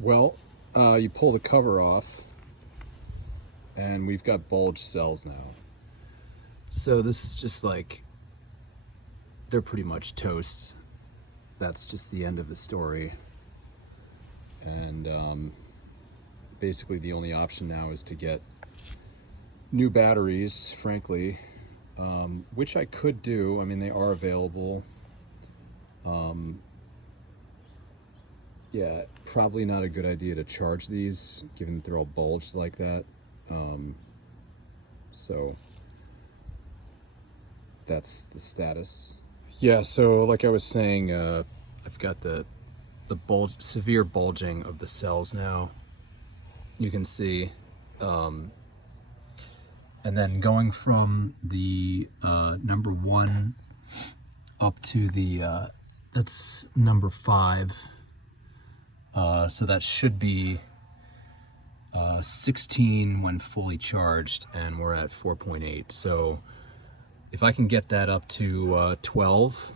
Well, you pull the cover off, and we've got bulge cells now. So this is just like, they're pretty much toast. That's just the end of the story. And basically the only option now is to get new batteries, frankly, which I could do. I mean, they are available. Yeah, probably not a good idea to charge these, given that they're all bulged like that. So that's the status. Yeah, so like I was saying, I've got the severe bulging of the cells now. You can see, and then going from the number 1 up to the that's number 5. So that should be 16 when fully charged, and we're at 4.8. So if I can get that up to 12,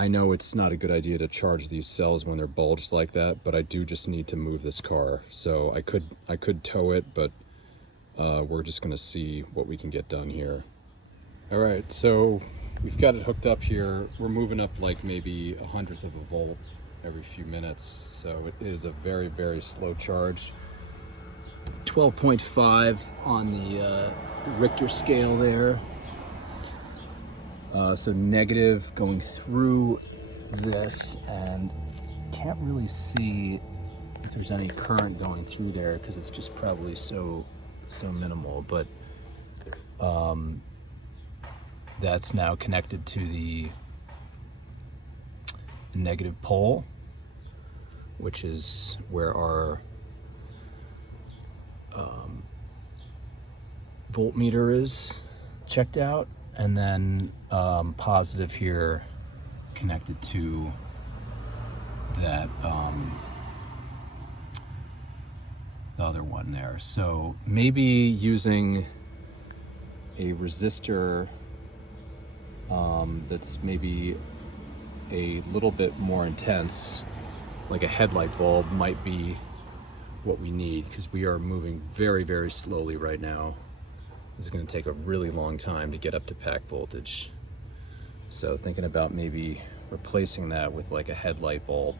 I know it's not a good idea to charge these cells when they're bulged like that, but I do just need to move this car. So I could tow it, but we're just gonna see what we can get done here. All right, so we've got it hooked up here. We're moving up like maybe 1/100th of a volt every few minutes. So it is a very, very slow charge. 12.5 on the Richter scale there. So negative going through this, and can't really see if there's any current going through there because it's just probably so minimal, but that's now connected to the negative pole, which is where our voltmeter is checked out, and then positive here connected to that the other one there. So maybe using a resistor that's maybe a little bit more intense, like a headlight bulb, might be what we need, because we are moving very, very slowly right now. This is going to take a really long time to get up to pack voltage. So thinking about maybe replacing that with like a headlight bulb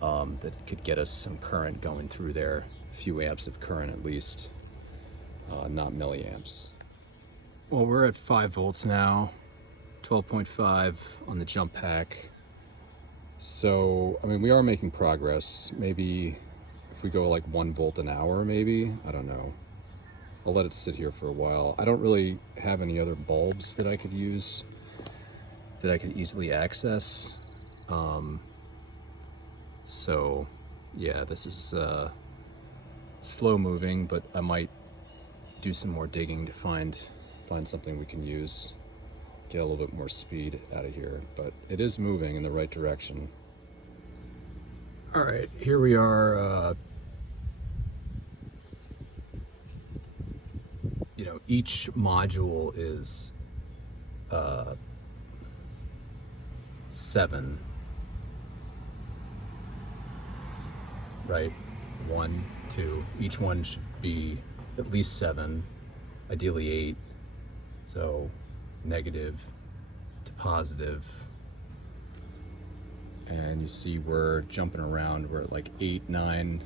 that could get us some current going through there, a few amps of current at least, not milliamps. Well, we're at 5 volts now, 12.5 on the jump pack. So, I mean, we are making progress. Maybe if we go like 1 volt an hour, maybe, I don't know. I'll let it sit here for a while. I don't really have any other bulbs that I could use that I could easily access. So yeah, this is slow moving, but I might do some more digging to find something we can use, get a little bit more speed out of here, but it is moving in the right direction. All right, here we are. You know, each module is 7, right? 1, 2. Each one should be at least 7, ideally 8. So negative to positive. And you see we're jumping around. We're at like 8, 9,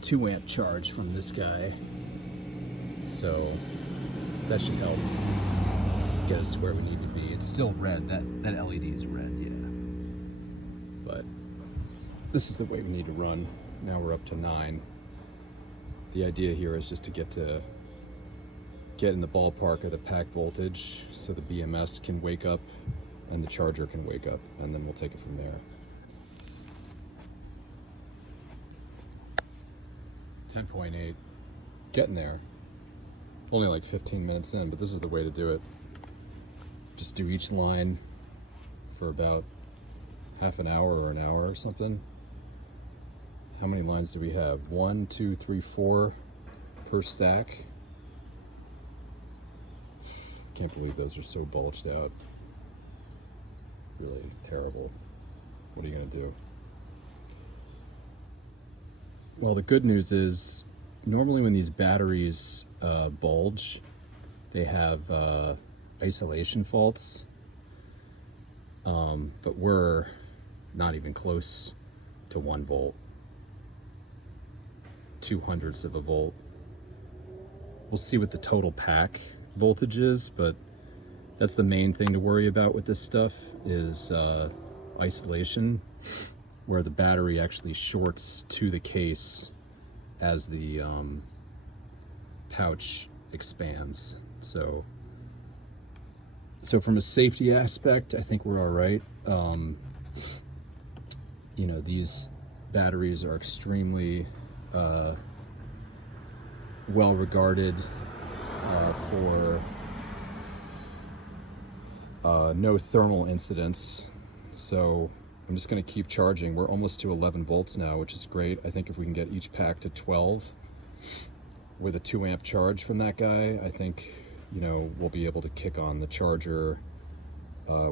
2 amp charge from this guy. So that should help get us to where we need to be. It's still red. That LED is red, yeah. But this is the way we need to run. Now we're up to 9. The idea here is just to get in the ballpark of the pack voltage so the BMS can wake up and the charger can wake up, and then we'll take it from there. 10.8. Getting there. Only like 15 minutes in, but this is the way to do it. Just do each line for about half an hour or an hour or something. How many lines do we have? 1, 2, 3, 4 per stack. Can't believe those are so bulged out. Really terrible. What are you gonna do? Well, the good news is normally when these batteries bulge, they have isolation faults, but we're not even close to 1 volt, 0.02 of a volt. We'll see what the total pack voltage is, but that's the main thing to worry about with this stuff is isolation, where the battery actually shorts to the case as the pouch expands. So from a safety aspect, I think we're all right. You know, these batteries are extremely well regarded for no thermal incidents. So I'm just going to keep charging. We're almost to 11 volts now, which is great. I think if we can get each pack to 12 with a 2 amp charge from that guy, I think, you know, we'll be able to kick on the charger,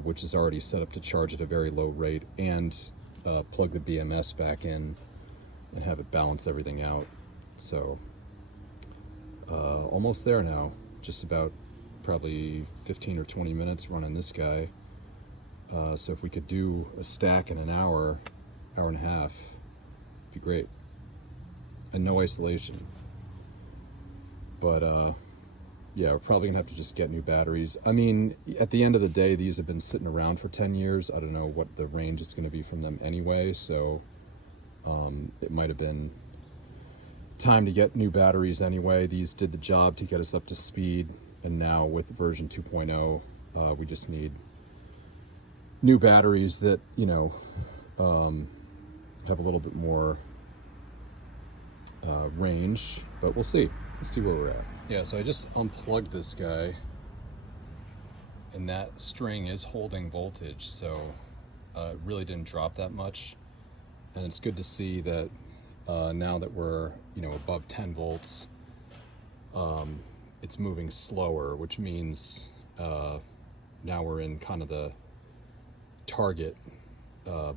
which is already set up to charge at a very low rate, and plug the BMS back in and have it balance everything out. So almost there now, just about probably 15 or 20 minutes running this guy. So if we could do a stack in an hour, hour and a half, it'd be great. And no isolation. But yeah, we're probably gonna have to just get new batteries. I mean, at the end of the day, these have been sitting around for 10 years. I don't know what the range is gonna be from them anyway, so it might have been time to get new batteries anyway. These did the job to get us up to speed, and now with version 2.0, we just need new batteries that, you know, have a little bit more range, but we'll see. We'll see where we're at. Yeah, so I just unplugged this guy, and that string is holding voltage, so it really didn't drop that much. And it's good to see that now that we're, you know, above 10 volts, it's moving slower, which means now we're in kind of the target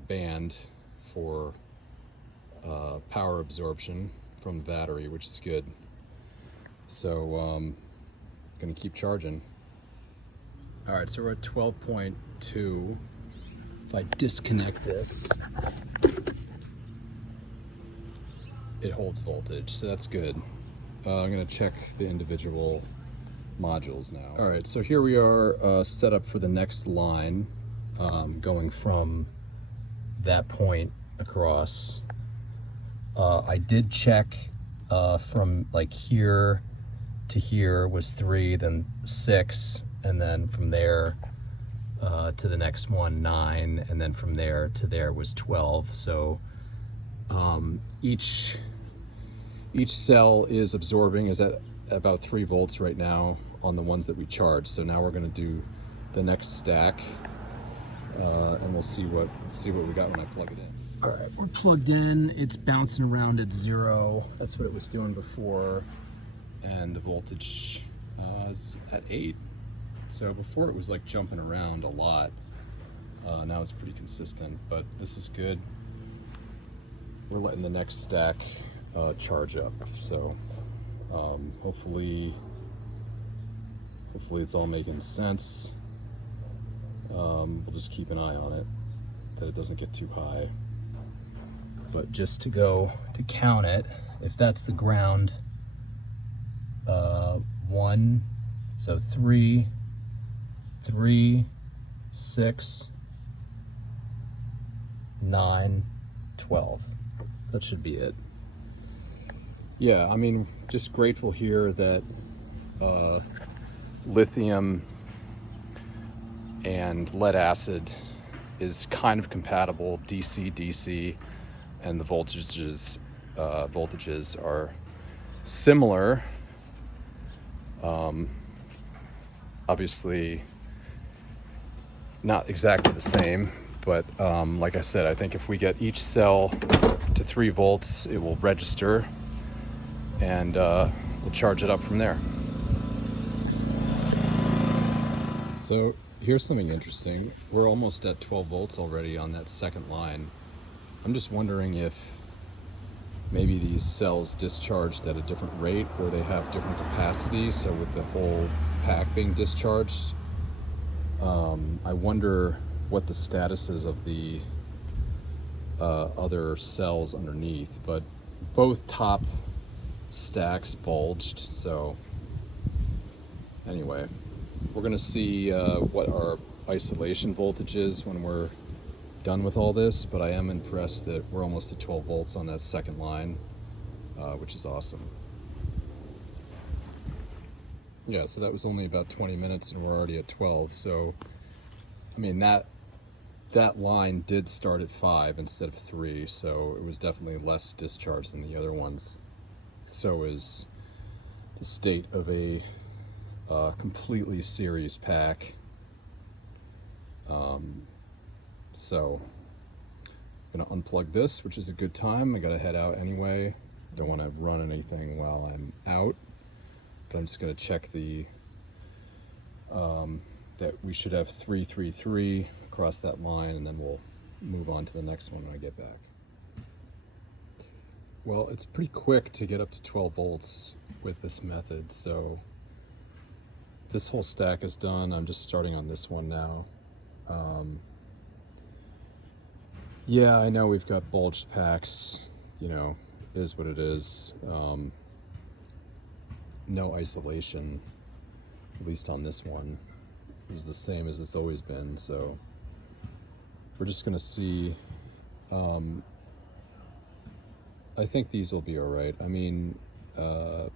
band for power absorption from the battery, which is good. So gonna keep charging. All right, so we're at 12.2. If I disconnect this, it holds voltage, so that's good. I'm gonna check the individual modules now. All right, so here we are set up for the next line, going from that point across. I did check from like here to here was 3, then 6, and then from there to the next one 9, and then from there to there was 12. So each cell is absorbing, is at about 3 volts right now on the ones that we charge. So now we're going to do the next stack, and we'll see what we got when I plug it in. All right, we're plugged in. It's bouncing around at 0. That's what it was doing before, and the voltage is at 8. So before it was like jumping around a lot. Now it's pretty consistent, but this is good. We're letting the next stack charge up. So hopefully it's all making sense. We'll just keep an eye on it, that it doesn't get too high. But just to count it, if that's the ground, 1, so 3, 6, 9, 12. So that should be it. Yeah, I mean, just grateful here that lithium and lead acid is kind of compatible, DC, and the voltages are similar. Obviously not exactly the same, but like I said, I think if we get each cell to 3 volts, it will register, and we'll charge it up from there. So here's something interesting. We're almost at 12 volts already on that second line. I'm just wondering if maybe these cells discharged at a different rate or they have different capacities. So with the whole pack being discharged, I wonder what the status is of the other cells underneath. But both top stacks bulged, so anyway, we're gonna see what our isolation voltage is when we're done with all this, but I am impressed that we're almost at 12 volts on that second line, which is awesome. Yeah, so that was only about 20 minutes and we're already at 12. So, I mean, that line did start at 5 instead of 3, so it was definitely less discharge than the other ones. So is the state of a completely series pack. So I'm gonna unplug this, which is a good time. I gotta head out anyway. Don't want to run anything while I'm out, but I'm just gonna check the that we should have 333 across that line, and then we'll move on to the next one when I get back. Well, it's pretty quick to get up to 12 volts with this method, so this whole stack is done. I'm just starting on this one now. Yeah, I know we've got bulged packs, you know, it is what it is. No isolation, at least on this one. It was the same as it's always been, so we're just gonna see. I think these will be all right. I mean, we'll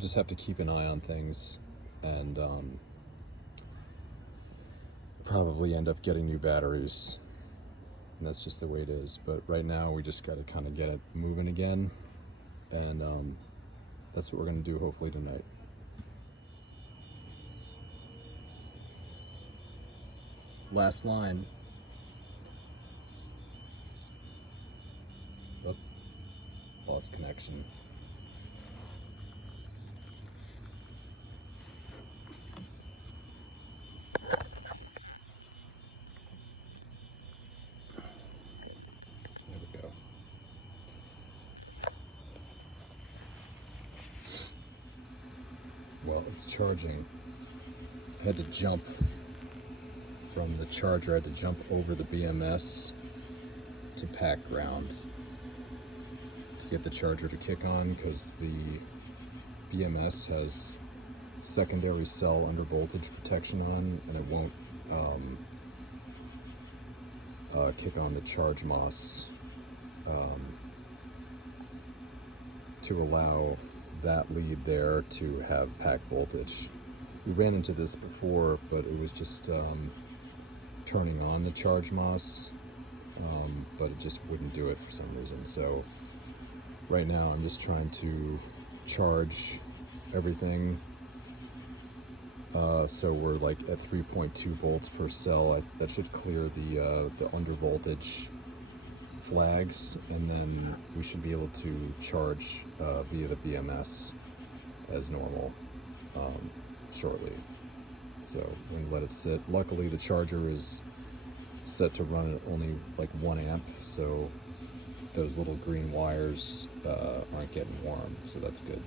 just have to keep an eye on things and probably end up getting new batteries, and that's just the way it is. But right now we just got to kind of get it moving again, and that's what we're going to do hopefully tonight. Last line. Oh, lost connection. There we go. Well, it's charging. I had to jump from the charger. I had to jump over the BMS to pack ground to get the charger to kick on, because the BMS has secondary cell under voltage protection on, and it won't kick on the charge MOS to allow that lead there to have pack voltage. We ran into this before, but it was just turning on the charge MOS, but it just wouldn't do it for some reason. So right now I'm just trying to charge everything. So we're like at 3.2 volts per cell. That should clear the under voltage flags, and then we should be able to charge via the BMS as normal shortly. So we're going to let it sit. Luckily the charger is set to run at only like 1 amp, so those little green wires aren't getting warm, so that's good.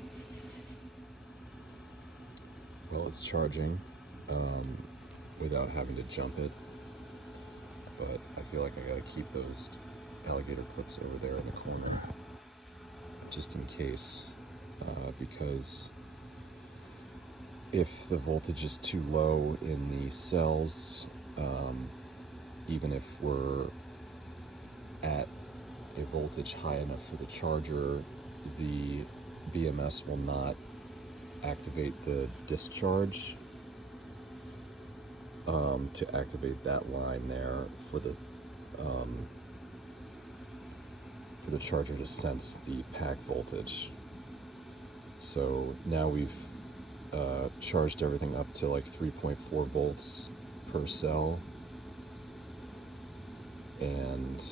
Well, it's charging without having to jump it, but I feel like I gotta keep those alligator clips over there in the corner just in case, because if the voltage is too low in the cells, even if we're at a voltage high enough for the charger, the BMS will not activate the discharge to activate that line there for the charger to sense the pack voltage. So now we've charged everything up to like 3.4 volts per cell, and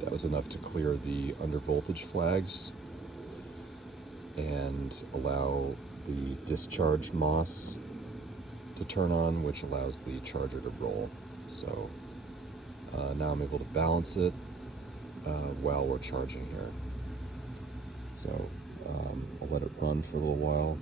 that was enough to clear the under voltage flags and allow the discharge MOS to turn on, which allows the charger to roll. So now I'm able to balance it while we're charging here. So I'll let it run for a little while.